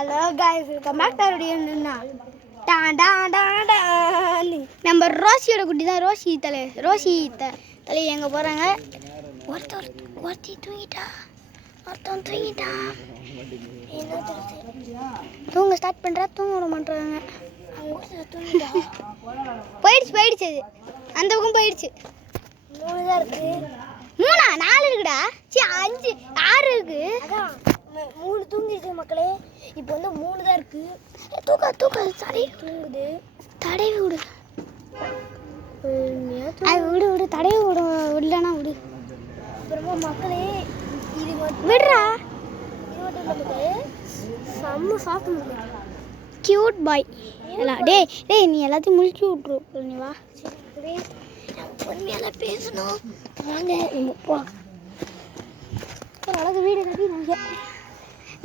Hello guys, welcome back to our video. நம்ம ரோஷியோட குட்டி தான். ரோஷி தலை எங்க போறாங்க? ஒருத்தி தூங்கிட்டா. தூங்க ஸ்டார்ட் பண்றா, தூங்க விட மாட்டாங்க. போயிடுச்சு அந்த பக்கம் போயிடுச்சு. 3 தான் இருக்கு. 4 இருக்குடா. 5 6 இருக்கு. அதான் 3 தூங்கிடுச்சு மக்களே. இப்போ வந்து 3 தான் இருக்கு. தூக்க தூங்குது. தடவி விடு. விடு தடவி விடு. விடலனா விடு. அப்புறமா மக்களே இது விடுறா. இது மட்டும் இல்லை மக்களே, செம்ம சாப்பிட்டு கியூட் பாய். டேய் நீ எல்லாத்தையும் முழிச்சு விட்ரு. நீ வா. பொறுமையாக பேசணும். வாங்க நம்ம போ. அழகு வீடு கட்டி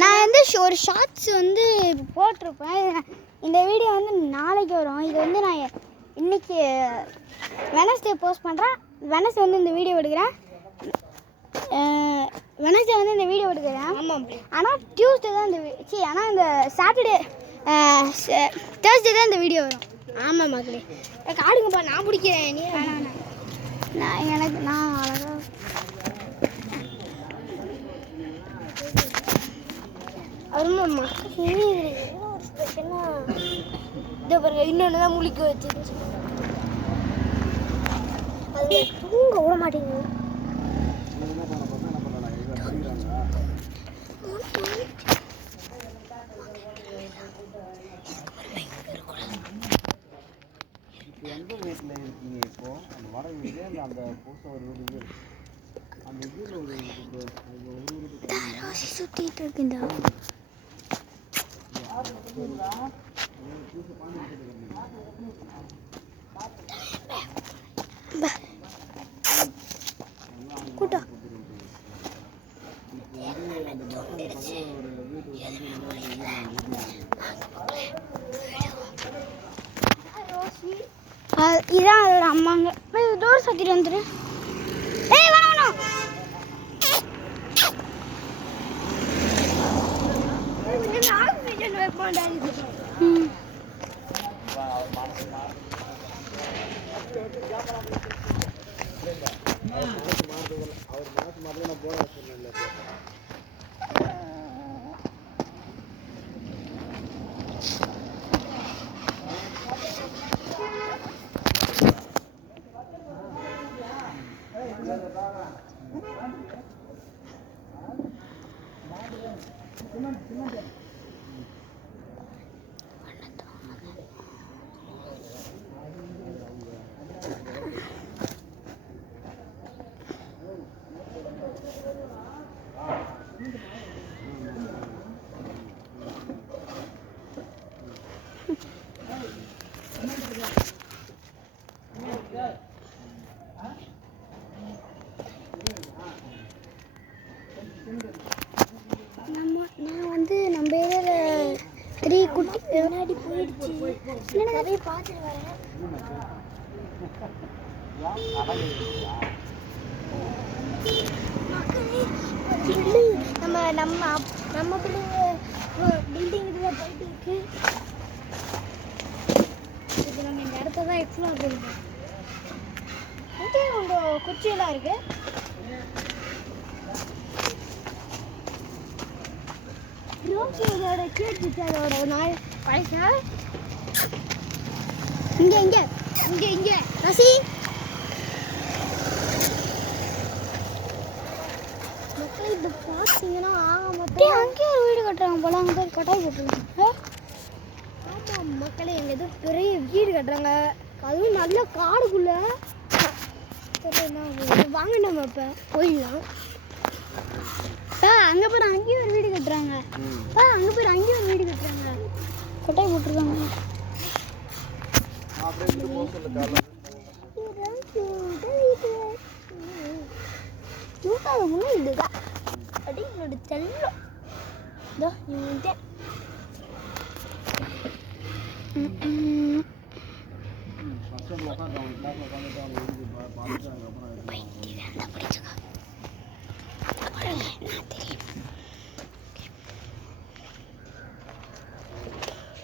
நான் வந்து ஒரு ஷார்ட்ஸ் வந்து போட்டிருப்பேன். இந்த வீடியோ வந்து நாளைக்கு வரும். இது வந்து நான் இன்னைக்கு வெனஸ்டே போஸ்ட் பண்ணுறேன். வெனஸ்டே வந்து இந்த வீடியோ எடுக்கிறேன். ஆமாம். ஆனால் டியூஸ்டே தான் ஆனால் இந்த சாட்டர்டே தேர்ஸ்டே தான் இந்த வீடியோ வரும். ஆமாம் மக்களே, காடுங்கப்பா. நான் பிடிக்கிறேன். நீ நான் அழகாக அருமா இதை பாருங்க. இன்னொன்று தான் முழிக்க வச்சிருச்சு. அது தூங்க விட மாட்டேங்குது. எந்த வீட்டில் இருக்கீங்க இப்போ? அந்த வர வீடு அந்த புதுசாக ஒரு வீடு இருக்கு. அந்த வீட்டில் ஒரு சுற்றிட்டு இருக்குண்டா. கூட்டா இதான் அதோட அம்மாங்க. டோர் சாத்திட்டு வந்துரு. வேணாம். நான் வந்து நம்ம ஏரியாவில் 3 குட்டி முன்னாடி போயிடுச்சு. நிறைய பார்த்துட்டு வரேன். நம்ம பிள்ளைங்க பில்டிங் இதுதான் போயிட்டு இருக்கு. இப்போ நம்ம இந்த இடத்த தான் எக்ஸ்ப்ளோர் பண்ணுறோம். இங்கே உங்கள் குச்சியெல்லாம் இருக்கு. ரோசியோட கேட்டுச்சு. அதோட நாள் பழசா இங்கே ரசி மக்கள் இப்போ பார்த்தீங்கன்னா அங்கேயே ஒரு வீடு கட்டுறாங்க போல. அங்கே போய் கட்டாய் போட்டுருக்காங்க. ஆமாம் மக்களே, எங்கள் ஏதோ பெரிய வீடு கட்டுறாங்க. அதுவும் நல்ல காடுக்குள்ள. வாங்க நம்ம இப்போ போயிடலாம். அங்கே போய் அங்கேயும் ஒரு வீடு கட்டுறாங்க. கொட்டாய் போட்டிருக்காங்க. இதுதான் அப்படி என்னோட செல்லம்.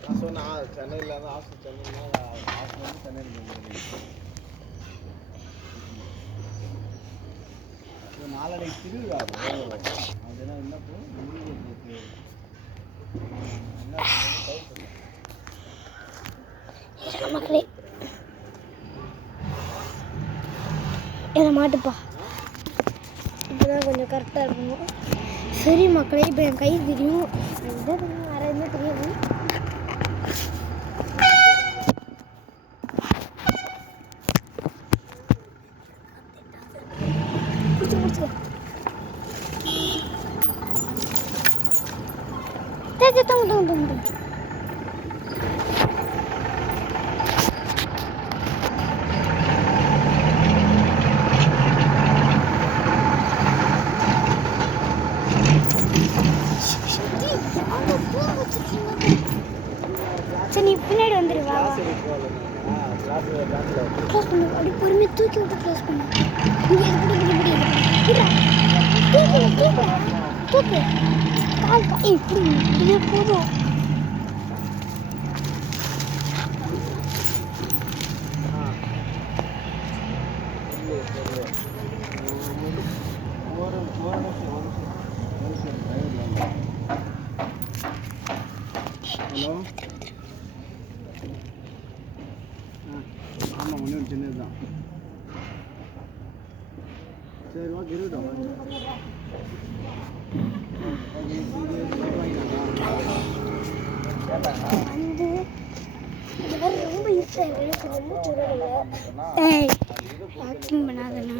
நான் சொன்னேன் சென்னையில் இருந்து ஹாஸ்டல் சென்னையில் நாளடைக்கு திருவிழா அதுனா என்னப்போ மக்களே இதை மாட்டுப்பா இப்போதான் கொஞ்சம் கரெக்டாக இருக்கணும். சரி மக்களே, இப்போ என் கை தெரியும், இதை தெரியும், வேறு எதுவுமே தெரியாது. பிடிச்சிக்கோ தூங்கு சரி, நீ பின்னாடி வந்துடுவா. க்ளோஸ் பண்ணு, அப்படி பொறுமையாக தூக்கி விட்டு க்ளோஸ் பண்ணு. தூக்கு கால் இப்படி போதும். ஹலோ ஆமாம் ஒன்று சின்னது தான். சரி ஓகே இருக்கட்டும். வந்து இது வேறு ரொம்ப ஈஸியாக எனக்கு ரொம்ப புரியல. ஆக்டிங் பண்ணாதண்ணா.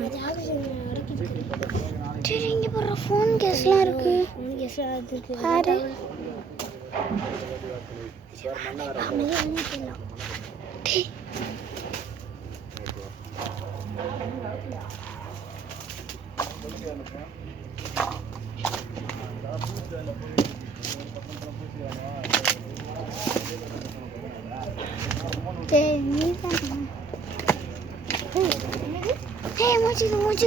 சரி, இங்கே போடுற ஃபோன் கேஸ்லாம் இருக்கு. பாரு, மூச்சு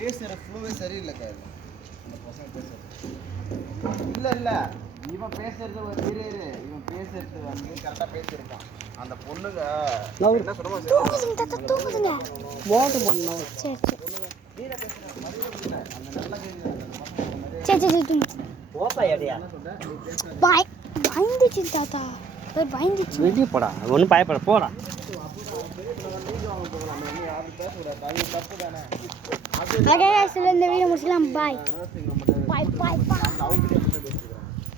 பேசுகிற ஃப்ளோவே சரியில்லை கார். அந்த பசங்க பேசுறது இல்லை இவன் பேசுறது இவன் பேசுறது வந்து கரெக்டாக பேசியிருக்கான். அந்த பொண்ணுங்க என்ன சொல்லுவாங்க பயந்துச்சு தாத்தா, பயந்துச்சு. வெளியே போடா, ஒன்றும் பயப்பட போடா. இந்த வீடியோ முடிச்சுக்கலாம். பாய் பாய் பாய் பாய்.